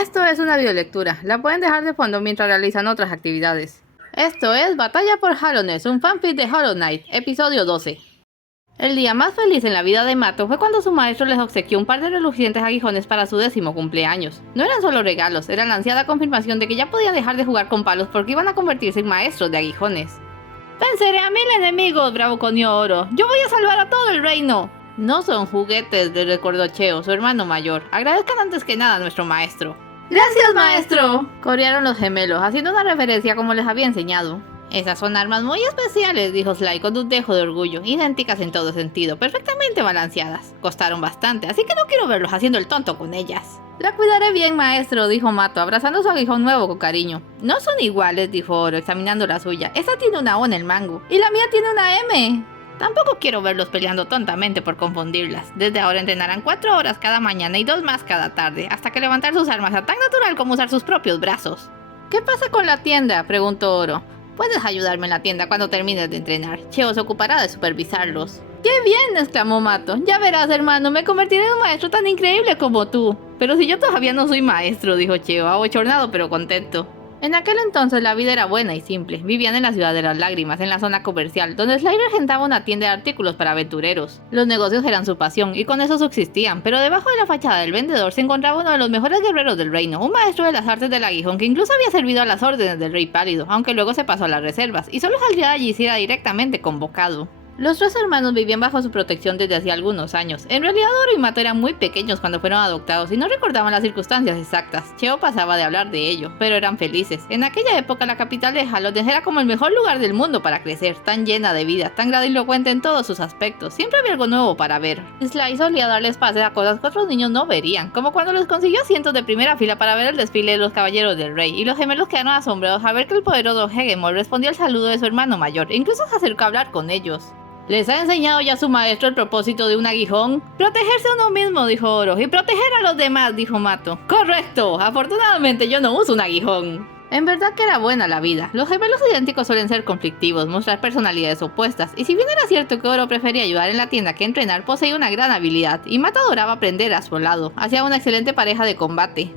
Esto es una videolectura, la pueden dejar de fondo mientras realizan otras actividades. Esto es Batalla por Hallownest, un fanfic de Hollow Knight, episodio 12. El día más feliz en la vida de Mato fue cuando su maestro les obsequió un par de relucientes aguijones para su 10º cumpleaños. No eran solo regalos, eran la ansiada confirmación de que ya podían dejar de jugar con palos porque iban a convertirse en maestros de aguijones. «Venceré a 1000 enemigos», bravuconeó Oro. «Yo voy a salvar a todo el reino». «No son juguetes», le recordó Cheo, su hermano mayor. «Agradezcan antes que nada a nuestro maestro». «¡Gracias, maestro!», corearon los gemelos, haciendo una referencia como les había enseñado. «Esas son armas muy especiales», dijo Sly con un dejo de orgullo, idénticas en todo sentido, perfectamente balanceadas. Costaron bastante, así que no quiero verlos haciendo el tonto con ellas. «La cuidaré bien, maestro», dijo Mato, abrazando su aguijón nuevo con cariño. «No son iguales», dijo Oro, examinando la suya. «Esa tiene una O en el mango, y la mía tiene una M». «Tampoco quiero verlos peleando tontamente por confundirlas. Desde ahora entrenarán 4 horas cada mañana y 2 más cada tarde, hasta que levantar sus armas sea tan natural como usar sus propios brazos». «¿Qué pasa con la tienda?», preguntó Oro. «Puedes ayudarme en la tienda cuando termines de entrenar. Cheo se ocupará de supervisarlos». «¡Qué bien!», exclamó Mato. «Ya verás, hermano, me convertiré en un maestro tan increíble como tú». «Pero si yo todavía no soy maestro», dijo Cheo, abochornado pero contento. En aquel entonces la vida era buena y simple. Vivían en la ciudad de las lágrimas, en la zona comercial, donde Sly regentaba una tienda de artículos para aventureros. Los negocios eran su pasión y con eso subsistían, pero debajo de la fachada del vendedor se encontraba uno de los mejores guerreros del reino, un maestro de las artes del aguijón que incluso había servido a las órdenes del rey pálido, aunque luego se pasó a las reservas, y solo saldría de allí si era directamente convocado. Los 3 hermanos vivían bajo su protección desde hacía algunos años. En realidad Oro y Mato eran muy pequeños cuando fueron adoptados y no recordaban las circunstancias exactas. Cheo pasaba de hablar de ello, pero eran felices. En aquella época la capital de Hallownest era como el mejor lugar del mundo para crecer, tan llena de vida, tan grandilocuente en todos sus aspectos. Siempre había algo nuevo para ver. Sly solía darles pases a cosas que otros niños no verían, como cuando les consiguió asientos de primera fila para ver el desfile de los caballeros del rey, y los gemelos quedaron asombrados al ver que el poderoso Hegemon respondió al saludo de su hermano mayor, e incluso se acercó a hablar con ellos. ¿Les ha enseñado ya su maestro el propósito de un aguijón? Protegerse a uno mismo, dijo Oro, y proteger a los demás, dijo Mato. Correcto, afortunadamente yo no uso un aguijón. En verdad que era buena la vida. Los gemelos idénticos suelen ser conflictivos, mostrar personalidades opuestas, y si bien era cierto que Oro prefería ayudar en la tienda que entrenar, poseía una gran habilidad, y Mato adoraba aprender a su lado. Hacía una excelente pareja de combate.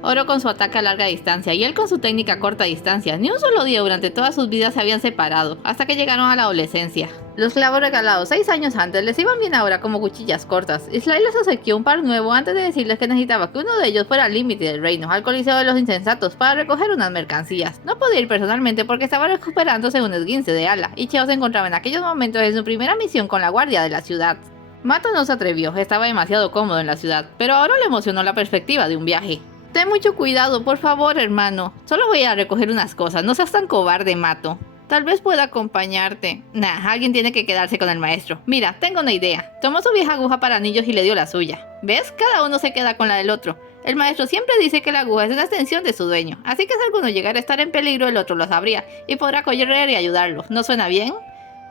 Oro con su ataque a larga distancia y él con su técnica a corta distancia. Ni un solo día durante todas sus vidas se habían separado, hasta que llegaron a la adolescencia. Los clavos regalados 6 años antes les iban bien ahora como cuchillas cortas. Sly les obsequió un par nuevo antes de decirles que necesitaba que uno de ellos fuera al límite del reino, al coliseo de los insensatos, para recoger unas mercancías. No podía ir personalmente porque estaba recuperándose un esguince de ala, y Cheo se encontraba en aquellos momentos en su primera misión con la guardia de la ciudad. Mato no se atrevió, estaba demasiado cómodo en la ciudad, pero ahora le emocionó la perspectiva de un viaje. «Ten mucho cuidado, por favor, hermano. Solo voy a recoger unas cosas, no seas tan cobarde, Mato. Tal vez pueda acompañarte». «Nah, alguien tiene que quedarse con el maestro. Mira, tengo una idea». Tomó su vieja aguja para anillos y le dio la suya. ¿Ves? Cada uno se queda con la del otro. El maestro siempre dice que la aguja es una extensión de su dueño, así que si alguno llegara a estar en peligro, el otro lo sabría y podrá correr y ayudarlo. ¿No suena bien?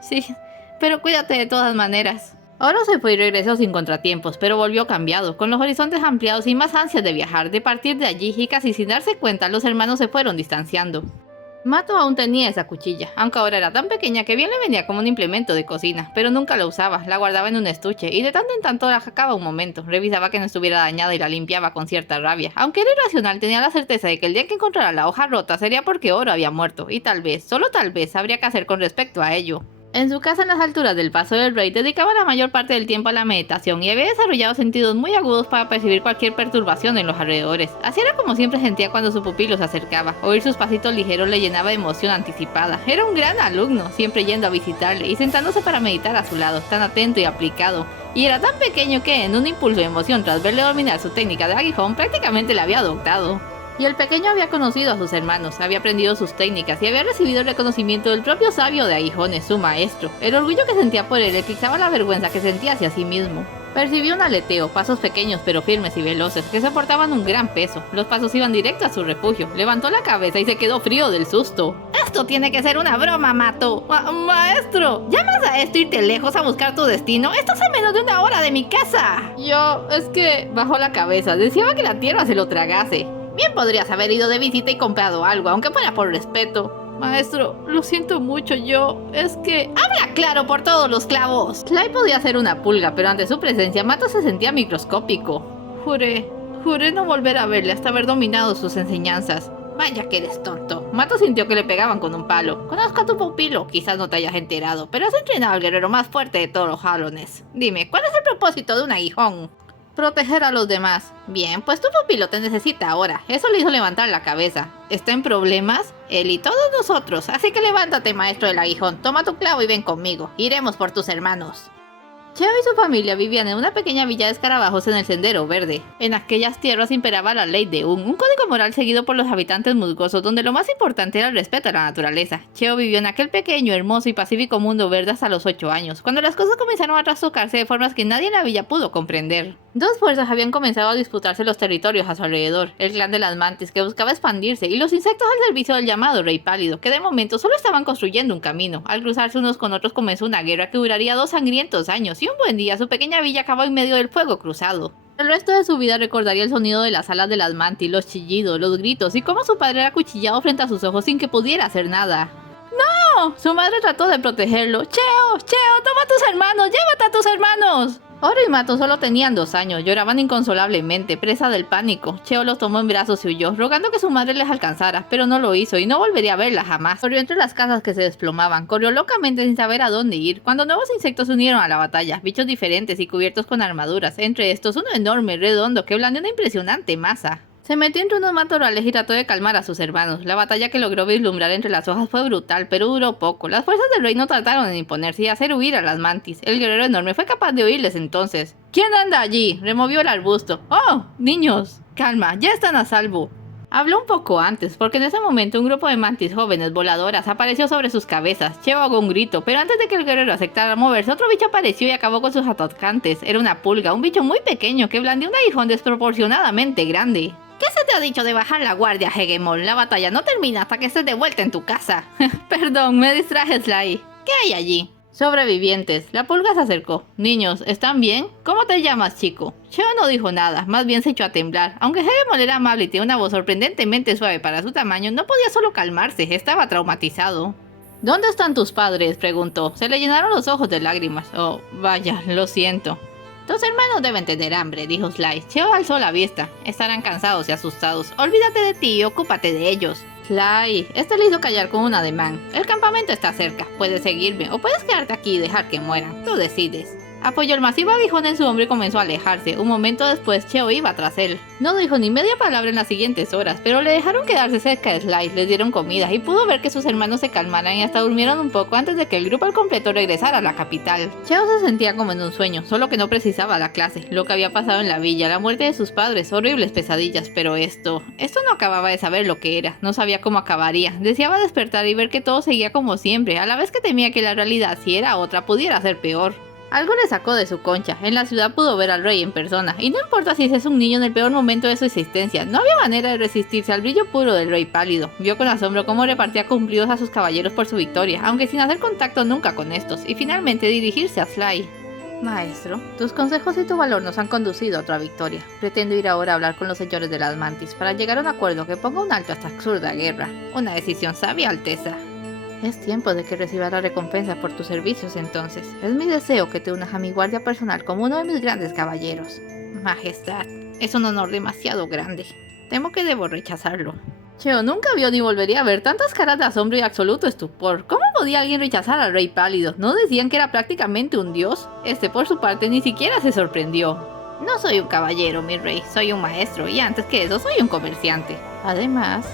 Sí, pero cuídate de todas maneras. Oro se fue y regresó sin contratiempos, pero volvió cambiado, con los horizontes ampliados y más ansias de viajar, de partir de allí, y casi sin darse cuenta los hermanos se fueron distanciando. Mato aún tenía esa cuchilla, aunque ahora era tan pequeña que bien le venía como un implemento de cocina, pero nunca la usaba, la guardaba en un estuche, y de tanto en tanto la sacaba un momento, revisaba que no estuviera dañada y la limpiaba con cierta rabia. Aunque era irracional, tenía la certeza de que el día que encontrara la hoja rota sería porque Oro había muerto, y tal vez, solo tal vez, sabría qué hacer con respecto a ello. En su casa en las alturas del Paso del Rey dedicaba la mayor parte del tiempo a la meditación y había desarrollado sentidos muy agudos para percibir cualquier perturbación en los alrededores. Así era como siempre sentía cuando su pupilo se acercaba. Oír sus pasitos ligeros le llenaba de emoción anticipada. Era un gran alumno, siempre yendo a visitarle y sentándose para meditar a su lado, tan atento y aplicado. Y era tan pequeño que, en un impulso de emoción tras verle dominar su técnica de aguijón, prácticamente la había adoptado. Y el pequeño había conocido a sus hermanos, había aprendido sus técnicas y había recibido el reconocimiento del propio sabio de aguijones, su maestro. El orgullo que sentía por él eclipsaba la vergüenza que sentía hacia sí mismo. Percibió un aleteo, pasos pequeños pero firmes y veloces, que soportaban un gran peso. Los pasos iban directo a su refugio. Levantó la cabeza y se quedó frío del susto. «Esto tiene que ser una broma, Mato». «Maestro, ¿llamas a esto irte lejos a buscar tu destino? Estás a menos de 1 hora de mi casa». Es que...» bajó la cabeza, deseaba que la tierra se lo tragase. «Bien podrías haber ido de visita y comprado algo, aunque fuera por respeto». «Maestro, lo siento mucho, es que...» «¡Habla claro por todos los clavos!». Sly podía ser una pulga, pero ante su presencia Mato se sentía microscópico. «Juré Juré no volver a verle hasta haber dominado sus enseñanzas. Vaya que eres tonto. Mato sintió que le pegaban con un palo. Conozco a tu pupilo, quizás no te hayas enterado, pero has entrenado al guerrero más fuerte de todos los Hallones. Dime, ¿cuál es el propósito de un aguijón? Proteger a los demás. Bien, pues tu pupilo te necesita ahora. Eso le hizo levantar la cabeza. ¿Está en problemas? Él y todos nosotros. Así que levántate, maestro del aguijón. Toma tu clavo y ven conmigo. Iremos por tus hermanos. Cheo y su familia vivían en una pequeña villa de escarabajos en el Sendero Verde. En aquellas tierras imperaba la ley de un código moral seguido por los habitantes musgosos, donde lo más importante era el respeto a la naturaleza. Cheo vivió en aquel pequeño, hermoso y pacífico mundo verde hasta los 8 años, cuando las cosas comenzaron a trastocarse de formas que nadie en la villa pudo comprender. Dos fuerzas habían comenzado a disputarse los territorios a su alrededor: el clan de las mantis, que buscaba expandirse, y los insectos al servicio del llamado Rey Pálido, que de momento solo estaban construyendo un camino. Al cruzarse unos con otros comenzó una guerra que duraría 2 sangrientos años, y un buen día su pequeña villa acabó en medio del fuego cruzado. El resto de su vida recordaría el sonido de las alas de las mantis, los chillidos, los gritos, y cómo su padre era acuchillado frente a sus ojos sin que pudiera hacer nada. ¡No! Su madre trató de protegerlo. ¡Cheo! ¡Cheo! ¡Toma a tus hermanos! ¡Llévate a tus hermanos! Oro y Mato solo tenían 2 años, lloraban inconsolablemente, presa del pánico. Cheo los tomó en brazos y huyó, rogando que su madre les alcanzara, pero no lo hizo y no volvería a verla jamás. Corrió entre las casas que se desplomaban, corrió locamente sin saber a dónde ir, cuando nuevos insectos se unieron a la batalla, bichos diferentes y cubiertos con armaduras, entre estos uno enorme, redondo, que blandeó una impresionante masa. Se metió entre unos matorrales y trató de calmar a sus hermanos. La batalla que logró vislumbrar entre las hojas fue brutal, pero duró poco. Las fuerzas del rey no trataron de imponerse y hacer huir a las mantis. El guerrero enorme fue capaz de oírles entonces. ¿Quién anda allí? Removió el arbusto. ¡Oh, niños! Calma, ya están a salvo. Habló un poco antes, porque en ese momento un grupo de mantis jóvenes voladoras apareció sobre sus cabezas. Cheo ahogó un grito, pero antes de que el guerrero aceptara moverse, otro bicho apareció y acabó con sus atacantes. Era una pulga, un bicho muy pequeño que blandeó un aguijón desproporcionadamente grande. ¿Qué se te ha dicho de bajar la guardia, Hegemon? La batalla no termina hasta que estés de vuelta en tu casa. Perdón, me distraje, Sly. ¿Qué hay allí? Sobrevivientes. La pulga se acercó. Niños, ¿están bien? ¿Cómo te llamas, chico? Cheo no dijo nada, más bien se echó a temblar. Aunque Hegemon era amable y tenía una voz sorprendentemente suave para su tamaño, no podía solo calmarse, estaba traumatizado. ¿Dónde están tus padres?, preguntó. Se le llenaron los ojos de lágrimas. Oh, vaya, lo siento. Tus hermanos deben tener hambre, dijo Sly. Cheo alzó la vista. Estarán cansados y asustados. Olvídate de ti y ocúpate de ellos. Sly, este le hizo callar con un ademán. El campamento está cerca. Puedes seguirme o puedes quedarte aquí y dejar que mueran. Tú decides. Apoyó el masivo aguijón en su hombro y comenzó a alejarse. Un momento después, Cheo iba tras él. No dijo ni media palabra en las siguientes horas, pero le dejaron quedarse cerca de Sly, les dieron comida y pudo ver que sus hermanos se calmaran y hasta durmieron un poco antes de que el grupo al completo regresara a la capital. Cheo se sentía como en un sueño, solo que no precisaba la clase, lo que había pasado en la villa, la muerte de sus padres, horribles pesadillas, pero esto no acababa de saber lo que era, no sabía cómo acabaría, deseaba despertar y ver que todo seguía como siempre, a la vez que temía que la realidad, si era otra, pudiera ser peor. Algo le sacó de su concha. En la ciudad pudo ver al rey en persona, y no importa si es un niño en el peor momento de su existencia, no había manera de resistirse al brillo puro del Rey Pálido. Vio con asombro cómo repartía cumplidos a sus caballeros por su victoria, aunque sin hacer contacto nunca con estos, y finalmente dirigirse a Sly. Maestro, tus consejos y tu valor nos han conducido a otra victoria. Pretendo ir ahora a hablar con los señores de las mantis para llegar a un acuerdo que ponga un alto a esta absurda guerra. Una decisión sabia, Alteza. Es tiempo de que recibas la recompensa por tus servicios entonces. Es mi deseo que te unas a mi guardia personal como uno de mis grandes caballeros. Majestad, es un honor demasiado grande. Temo que debo rechazarlo. Cheo nunca vio ni volvería a ver tantas caras de asombro y absoluto estupor. ¿Cómo podía alguien rechazar al Rey Pálido? ¿No decían que era prácticamente un dios? Este por su parte ni siquiera se sorprendió. No soy un caballero, mi rey, soy un maestro, y antes que eso soy un comerciante. Además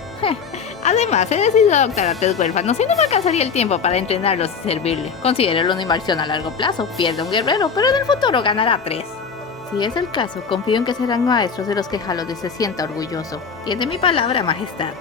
he decidido adoptar a 3 huérfanos y no me alcanzaría el tiempo para entrenarlos y servirle. Considéralo una inversión a largo plazo, pierde un guerrero, pero en el futuro ganará 3. Si es el caso, confío en que serán maestros de los que Hallones se sienta orgulloso. Tiene mi palabra, majestad.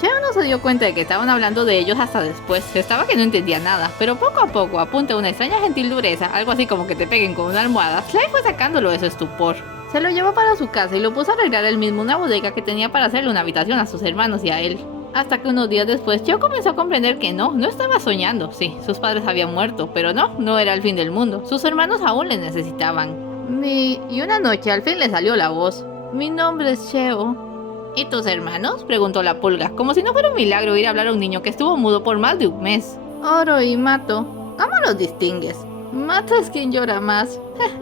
Cheo no se dio cuenta de que estaban hablando de ellos hasta después. Estaba que no entendía nada, pero poco a poco, a punta de una extraña gentil dureza, algo así como que te peguen con una almohada, Sly fue sacándolo de su estupor. Se lo llevó para su casa y lo puso a arreglar él mismo una bodega que tenía para hacerle una habitación a sus hermanos y a él. Hasta que unos días después, Cheo comenzó a comprender que no estaba soñando. Sí, sus padres habían muerto, pero no era el fin del mundo. Sus hermanos aún le necesitaban. Y una noche al fin le salió la voz. Mi nombre es Cheo. ¿Y tus hermanos?, preguntó la pulga, como si no fuera un milagro ir a hablar a un niño que estuvo mudo por más de un mes. Oro y Mato. ¿Cómo los distingues? Mato es quien llora más.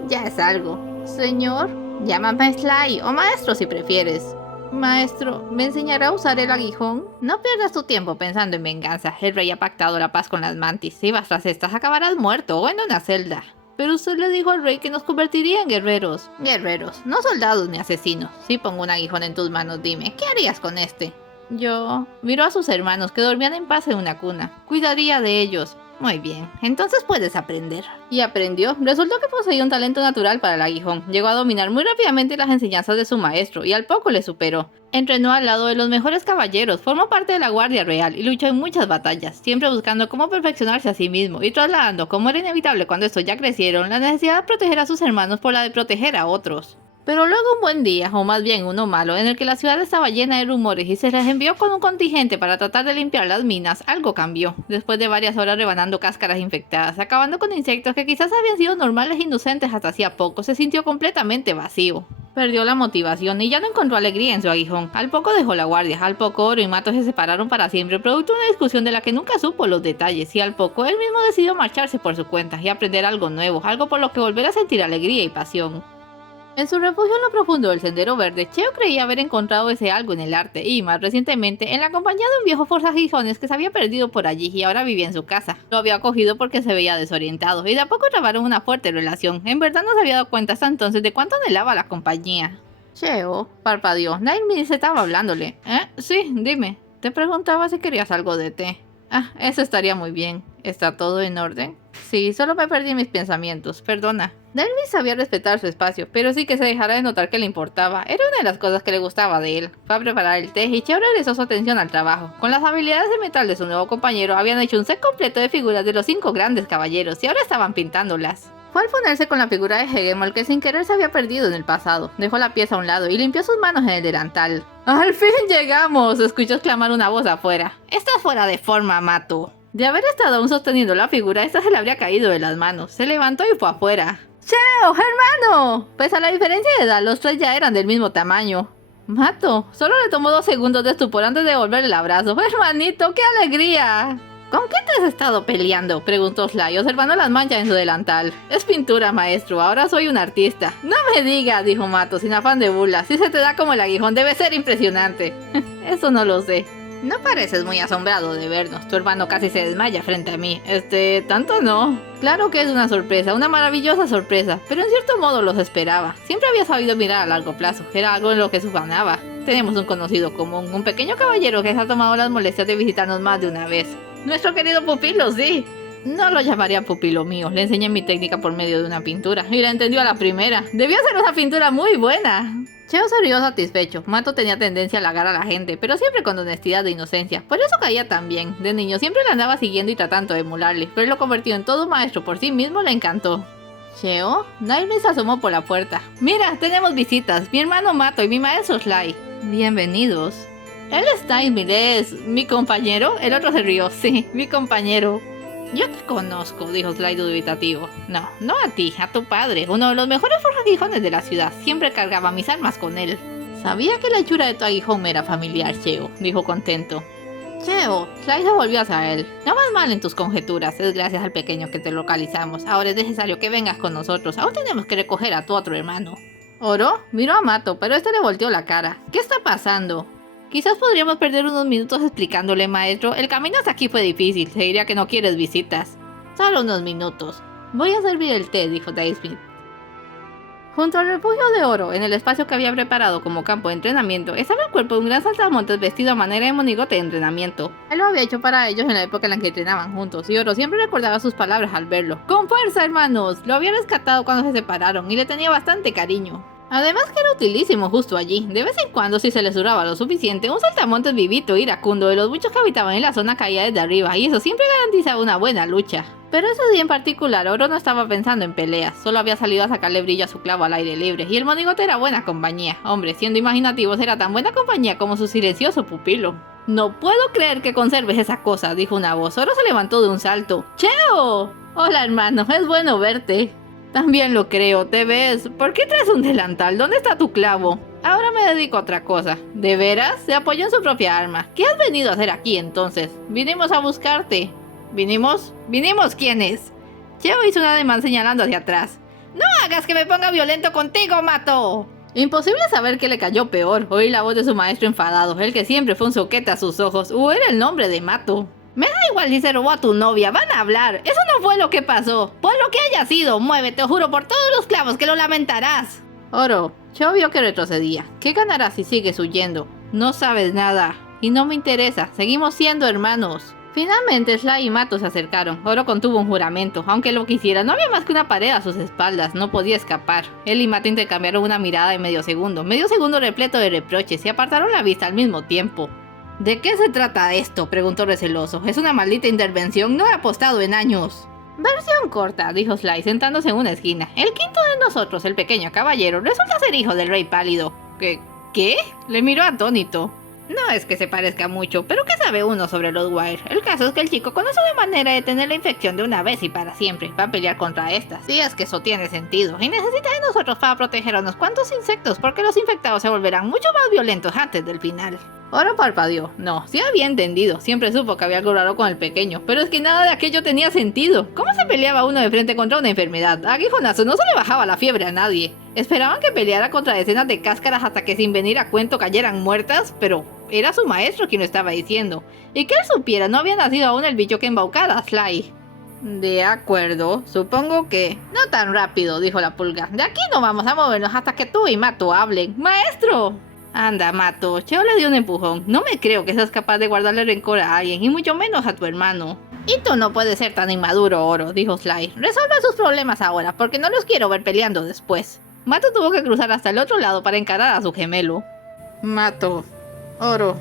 Ya es algo. Señor, Llámame Sly o maestro si prefieres. Maestro, ¿me enseñará a usar el aguijón? No pierdas tu tiempo pensando en venganza. El rey ha pactado la paz con las mantis. Si vas tras estas, acabarás muerto o en una celda. Pero usted le dijo al rey que nos convertiría en guerreros. Guerreros, no soldados ni asesinos. Si pongo un aguijón en tus manos, dime, ¿qué harías con este? Yo miró a sus hermanos que dormían en paz en una cuna. Cuidaría de ellos. Muy bien, entonces puedes aprender. Y aprendió. Resultó que poseía un talento natural para el aguijón. Llegó a dominar muy rápidamente las enseñanzas de su maestro y al poco le superó. Entrenó al lado de los mejores caballeros, formó parte de la Guardia Real y luchó en muchas batallas, siempre buscando cómo perfeccionarse a sí mismo y trasladando, como era inevitable cuando estos ya crecieron, la necesidad de proteger a sus hermanos por la de proteger a otros. Pero luego un buen día, o más bien uno malo, en el que la ciudad estaba llena de rumores y se les envió con un contingente para tratar de limpiar las minas, algo cambió. Después de varias horas rebanando cáscaras infectadas, acabando con insectos que quizás habían sido normales e inocentes hasta hacía poco, se sintió completamente vacío. Perdió la motivación y ya no encontró alegría en su aguijón. Al poco dejó la guardia, al poco Oro y Mato se separaron para siempre, producto de una discusión de la que nunca supo los detalles, y al poco él mismo decidió marcharse por su cuenta y aprender algo nuevo, algo por lo que volver a sentir alegría y pasión. En su refugio en lo profundo del Sendero Verde, Cheo creía haber encontrado ese algo en el arte y, más recientemente, en la compañía de un viejo forzagijones que se había perdido por allí y ahora vivía en su casa. Lo había acogido porque se veía desorientado y de a poco trabaron una fuerte relación. En verdad no se había dado cuenta hasta entonces de cuánto anhelaba la compañía. Cheo, parpadeó. Nailmin se estaba hablándole. Sí, dime. Te preguntaba si querías algo de té. Ah, eso estaría muy bien. ¿Está todo en orden? Sí, solo me perdí mis pensamientos. Perdona. Nailmin sabía respetar su espacio, pero sí que se dejara de notar que le importaba. Era una de las cosas que le gustaba de él. Fue a preparar el té y Cheo regresó su atención al trabajo. Con las habilidades de metal de su nuevo compañero, habían hecho un set completo de figuras de los 5 grandes caballeros y ahora estaban pintándolas. Fue al ponerse con la figura de Hegemol que sin querer se había perdido en el pasado. Dejó la pieza a un lado y limpió sus manos en el delantal. ¡Al fin llegamos! Escuchó exclamar una voz afuera. ¡Estás fuera de forma, Mato! De haber estado aún sosteniendo la figura, esta se le habría caído de las manos. Se levantó y fue afuera. ¡Cheo, hermano! Pese a la diferencia de edad, los tres ya eran del mismo tamaño. Mato, solo le tomó 2 segundos de estupor antes de devolverle el abrazo. ¡Hermanito, qué alegría! ¿Con qué te has estado peleando?, preguntó Sly, observando las manchas en su delantal. Es pintura, maestro, ahora soy un artista. No me digas, dijo Mato, sin afán de burla. Si se te da como el aguijón, debe ser impresionante. Eso no lo sé. No pareces muy asombrado de vernos. Tu hermano casi se desmaya frente a mí. Tanto no. Claro que es una sorpresa, una maravillosa sorpresa, pero en cierto modo los esperaba. Siempre había sabido mirar a largo plazo, era algo en lo que sufanaba. Tenemos un conocido común, un pequeño caballero que se ha tomado las molestias de visitarnos más de una vez. Nuestro querido pupilo, sí. No lo llamaría pupilo mío, le enseñé mi técnica por medio de una pintura y la entendió a la primera. Debió ser una pintura muy buena. Cheo se rió satisfecho. Mato tenía tendencia a halagar a la gente, pero siempre con honestidad e inocencia. Por eso caía tan bien. De niño siempre le andaba siguiendo y tratando de emularle, pero lo convertido en todo un maestro por sí mismo le encantó. ¿Cheo? Nailmin se asomó por la puerta. Mira, tenemos visitas. Mi hermano Mato y mi maestro Sly. Bienvenidos. Él es Nailmin, es mi compañero. El otro se rió. Sí, mi compañero. Yo te conozco, dijo Sly dubitativo. No, no a ti, a tu padre, uno de los mejores forjagijones de la ciudad. Siempre cargaba mis armas con él. Sabía que la hechura de tu aguijón me era familiar, Cheo, dijo contento. Cheo, Sly se volvió hacia él. No vas mal en tus conjeturas, es gracias al pequeño que te localizamos. Ahora es necesario que vengas con nosotros, aún tenemos que recoger a tu otro hermano. Oro miró a Mato, pero este le volteó la cara. ¿Qué está pasando? Quizás podríamos perder unos minutos explicándole, maestro. El camino hasta aquí fue difícil. Se diría que no quieres visitas. Solo unos minutos. Voy a servir el té, dijo Nailmin. Junto al refugio de Oro, en el espacio que había preparado como campo de entrenamiento, estaba el cuerpo de un gran saltamontes vestido a manera de monigote de entrenamiento. Él lo había hecho para ellos en la época en la que entrenaban juntos, y Oro siempre recordaba sus palabras al verlo. ¡Con fuerza, hermanos! Lo había rescatado cuando se separaron y le tenía bastante cariño. Además que era utilísimo justo allí. De vez en cuando, si se les duraba lo suficiente, un saltamontes vivito e iracundo de los muchos que habitaban en la zona caía desde arriba, y eso siempre garantizaba una buena lucha. Pero ese día en particular, Oro no estaba pensando en peleas, solo había salido a sacarle brillo a su clavo al aire libre, y el monigote era buena compañía. Hombre, siendo imaginativos, era tan buena compañía como su silencioso pupilo. No puedo creer que conserves esa cosa, dijo una voz. Oro se levantó de un salto. ¡Cheo! Hola, hermano, es bueno verte. También lo creo, ¿te ves? ¿Por qué traes un delantal? ¿Dónde está tu clavo? Ahora me dedico a otra cosa. ¿De veras? Se apoyó en su propia arma. ¿Qué has venido a hacer aquí entonces? Vinimos a buscarte. ¿Vinimos? ¿Vinimos quiénes? Cheo hizo un ademán señalando hacia atrás. ¡No hagas que me ponga violento contigo, Mato! Imposible saber qué le cayó peor, oír la voz de su maestro enfadado, el que siempre fue un soquete a sus ojos, o era el nombre de Mato. Me da igual si se robó a tu novia, van a hablar, eso no fue lo que pasó, por lo que haya sido, muévete, juro por todos los clavos que lo lamentarás. Oro, yo vio que retrocedía, ¿qué ganarás si sigues huyendo? No sabes nada, y no me interesa, seguimos siendo hermanos. Finalmente Sly y Mato se acercaron. Oro contuvo un juramento. Aunque lo quisiera, no había más que una pared a sus espaldas. No podía escapar. Él y Mato intercambiaron una mirada de medio segundo repleto de reproches, y apartaron la vista al mismo tiempo. ¿De qué se trata esto?, preguntó receloso. Es una maldita intervención, no he apostado en años. Versión corta, dijo Sly, sentándose en una esquina. El quinto de nosotros, el pequeño caballero, resulta ser hijo del rey pálido. ¿Qué? Le miró atónito. No es que se parezca mucho, pero ¿qué sabe uno sobre los Wire? El caso es que el chico conoce una manera de tener la infección de una vez y para siempre. Va a pelear contra estas. Sí, es que eso tiene sentido. Y necesita de nosotros para proteger a unos cuantos insectos, porque los infectados se volverán mucho más violentos antes del final. Oro parpadeó. No, sí había entendido. Siempre supo que había algo raro con el pequeño, pero es que nada de aquello tenía sentido. ¿Cómo se peleaba uno de frente contra una enfermedad? A aguijonazo no se le bajaba la fiebre a nadie. Esperaban que peleara contra decenas de cáscaras hasta que sin venir a cuento cayeran muertas, pero era su maestro quien lo estaba diciendo. Y que él supiera, no había nacido aún el bicho que embaucara a Sly. De acuerdo, supongo que... No tan rápido, dijo la pulga. De aquí no vamos a movernos hasta que tú y Mato hablen. ¡Maestro! Anda, Mato, Cheo le dio un empujón. No me creo que seas capaz de guardarle rencor a alguien, y mucho menos a tu hermano. Y tú no puedes ser tan inmaduro, Oro, dijo Sly. Resuelva sus problemas ahora, porque no los quiero ver peleando después. Mato tuvo que cruzar hasta el otro lado para encarar a su gemelo. Mato, Oro,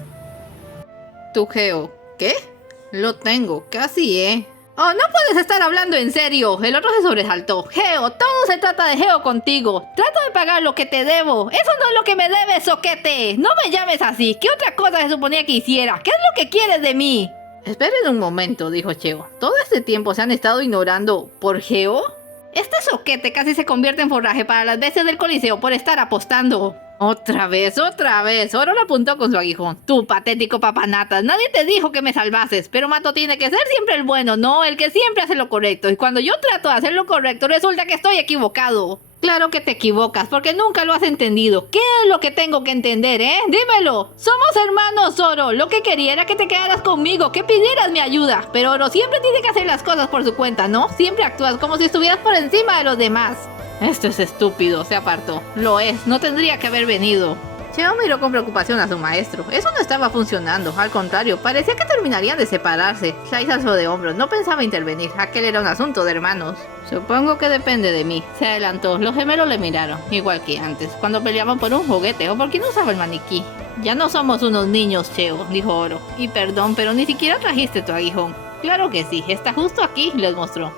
tu Geo. ¿Qué? Lo tengo, casi, ¡Oh, no puedes estar hablando en serio! El otro se sobresaltó. Geo, todo se trata de Geo contigo. Trato de pagar lo que te debo. Eso no es lo que me debes, soquete. No me llames así. ¿Qué otra cosa se suponía que hiciera? ¿Qué es lo que quieres de mí? Esperen un momento, dijo Cheo. ¿Todo este tiempo se han estado ignorando por Geo? Este soquete casi se convierte en forraje para las bestias del Coliseo por estar apostando. Otra vez. Oro lo apuntó con su aguijón. Tú, patético papanatas, nadie te dijo que me salvases. Pero Mato tiene que ser siempre el bueno, no el que siempre hace lo correcto. Y cuando yo trato de hacer lo correcto, resulta que estoy equivocado. Claro que te equivocas, porque nunca lo has entendido. ¿Qué es lo que tengo que entender, Dímelo. Somos hermanos, Oro. Lo que quería era que te quedaras conmigo, que pidieras mi ayuda. Pero Oro siempre tiene que hacer las cosas por su cuenta, ¿no? Siempre actúas como si estuvieras por encima de los demás. Esto es estúpido, se apartó. Lo es, no tendría que haber venido. Cheo miró con preocupación a su maestro. Eso no estaba funcionando, al contrario, parecía que terminarían de separarse. Sly se alzó de hombros, no pensaba intervenir, aquel era un asunto de hermanos. Supongo que depende de mí. Se adelantó, los gemelos le miraron, igual que antes, cuando peleaban por un juguete o por quién usaba el maniquí. Ya no somos unos niños, Cheo, dijo Oro. Y perdón, pero ni siquiera trajiste tu aguijón. Claro que sí, está justo aquí, les mostró.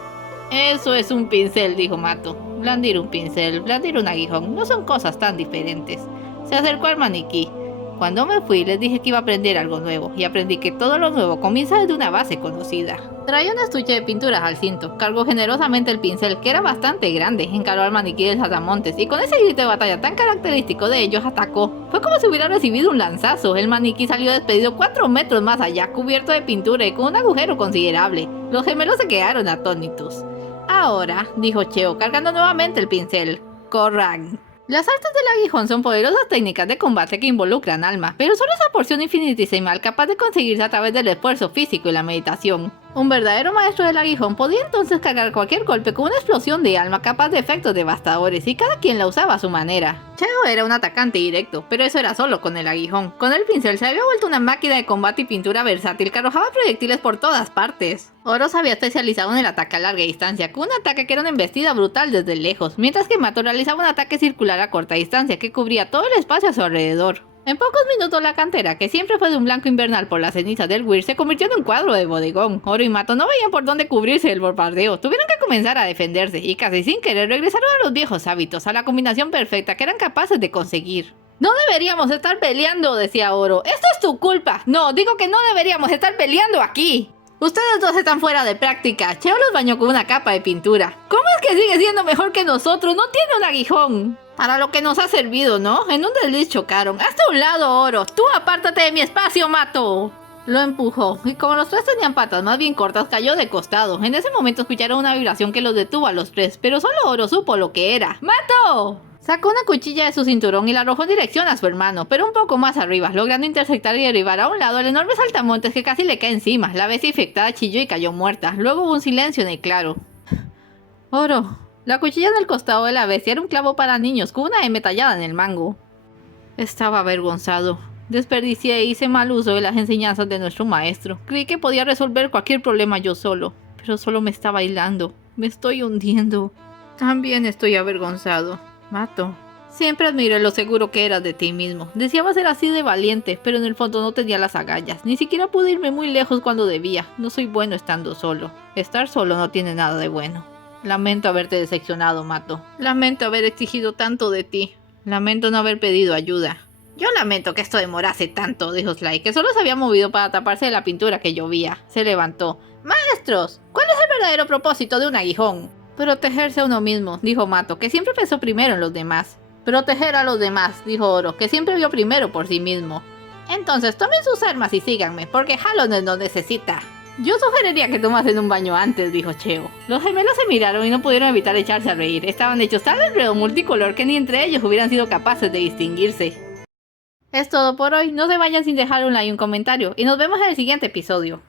Eso es un pincel, dijo Mato. Blandir un pincel, blandir un aguijón, no son cosas tan diferentes. Se acercó al maniquí. Cuando me fui, les dije que iba a aprender algo nuevo, y aprendí que todo lo nuevo comienza desde una base conocida. Traía un estuche de pinturas al cinto, cargó generosamente el pincel, que era bastante grande, encaró al maniquí del saltamontes, y con ese grito de batalla tan característico de ellos, atacó. Fue como si hubiera recibido un lanzazo. El maniquí salió despedido 4 metros más allá, cubierto de pintura y con un agujero considerable. Los gemelos se quedaron atónitos. Ahora, dijo Cheo, cargando nuevamente el pincel, corran. Las artes del aguijón son poderosas técnicas de combate que involucran alma, pero solo esa porción infinitesimal capaz de conseguirse a través del esfuerzo físico y la meditación. Un verdadero maestro del aguijón podía entonces cargar cualquier golpe con una explosión de alma capaz de efectos devastadores, y cada quien la usaba a su manera. Cheo era un atacante directo, pero eso era solo con el aguijón. Con el pincel se había vuelto una máquina de combate y pintura versátil que arrojaba proyectiles por todas partes. Oro se había especializado en el ataque a larga distancia, con un ataque que era una embestida brutal desde lejos, mientras que Mato realizaba un ataque circular a corta distancia que cubría todo el espacio a su alrededor. En pocos minutos la cantera, que siempre fue de un blanco invernal por las cenizas del Weir, se convirtió en un cuadro de bodegón. Oro y Mato no veían por dónde cubrirse del bombardeo, tuvieron que comenzar a defenderse, y casi sin querer regresaron a los viejos hábitos, a la combinación perfecta que eran capaces de conseguir. No deberíamos estar peleando, decía Oro. ¡Esto es tu culpa! No, digo que no deberíamos estar peleando aquí. Ustedes dos están fuera de práctica. Cheo los bañó con una capa de pintura. ¿Cómo es que sigue siendo mejor que nosotros? No tiene un aguijón. Para lo que nos ha servido, ¿no? En un desliz chocaron. ¡Hazte a un lado, Oro! ¡Tú apártate de mi espacio, Mato! Lo empujó, y como los tres tenían patas más bien cortas, cayó de costado. En ese momento escucharon una vibración que los detuvo a los tres, pero solo Oro supo lo que era. ¡Mato! Sacó una cuchilla de su cinturón y la arrojó en dirección a su hermano, pero un poco más arriba, logrando interceptar y derribar a un lado el enorme saltamontes que casi le cae encima. La bestia infectada chilló y cayó muerta. Luego hubo un silencio en el claro. Oro. La cuchilla en el costado de la bestia era un clavo para niños, con una M tallada en el mango. Estaba avergonzado. Desperdicié e hice mal uso de las enseñanzas de nuestro maestro. Creí que podía resolver cualquier problema yo solo, pero solo me estaba aislando. Me estoy hundiendo. También estoy avergonzado. Mato. Siempre admiré lo seguro que eras de ti mismo. Deseaba ser así de valiente, pero en el fondo no tenía las agallas. Ni siquiera pude irme muy lejos cuando debía. No soy bueno estando solo. Estar solo no tiene nada de bueno. Lamento haberte decepcionado, Mato. Lamento haber exigido tanto de ti. Lamento no haber pedido ayuda. Yo lamento que esto demorase tanto, dijo Sly, que solo se había movido para taparse de la pintura que llovía. Se levantó. ¡Maestros! ¿Cuál es el verdadero propósito de un aguijón? Protegerse a uno mismo, dijo Mato, que siempre pensó primero en los demás. Proteger a los demás, dijo Oro, que siempre vio primero por sí mismo. Entonces tomen sus armas y síganme, porque Hallones nos necesita. Yo sugeriría que tomasen un baño antes, dijo Cheo. Los gemelos se miraron y no pudieron evitar echarse a reír. Estaban hechos tal enredo multicolor que ni entre ellos hubieran sido capaces de distinguirse. Es todo por hoy, no se vayan sin dejar un like y un comentario, y nos vemos en el siguiente episodio.